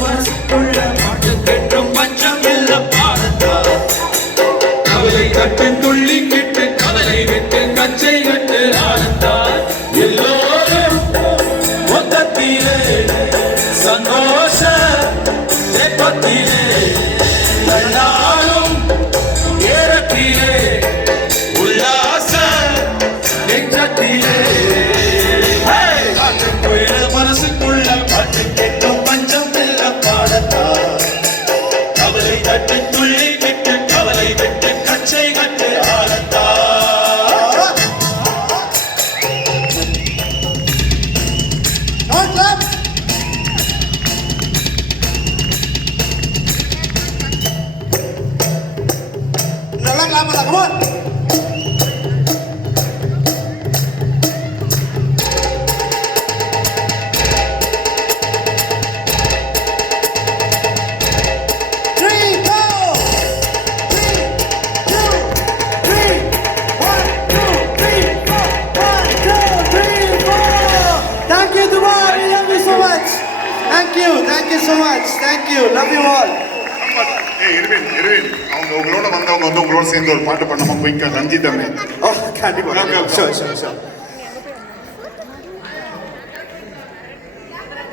மனசுக்குள்ள பாட்டு கெட்டும் பஞ்சம் இல்ல பாடத்தா கவலை கட்டு துள்ளி கிட்டு கவலை விட்டு கச்சை கட்டு ஆனந்தா எல்லோரும் மொத்தத்திலே சந்தோஷ தெப்பத்திலே நாளும் ஏறத்திலே உல்லாச நெஞ்சத்திலே மனசுக்குள்ள பாட்டு கேட்கும் பஞ்சம் இல்ல பாடத்தா கவலை கட்டு துள்ளி கிட்டு கவலை விட்டு கச்சை கட்டு ஆடத்தா Come on. Thank you so much. Thank you. Love you all. இருவேன் அவங்க உங்களோட வந்தவங்க வந்து உங்களோட சேர்ந்து ஒரு பாட்டு பண்ணாம போய்க்க ரஞ்சித் அண்ணே. Oh, can't be. Sure.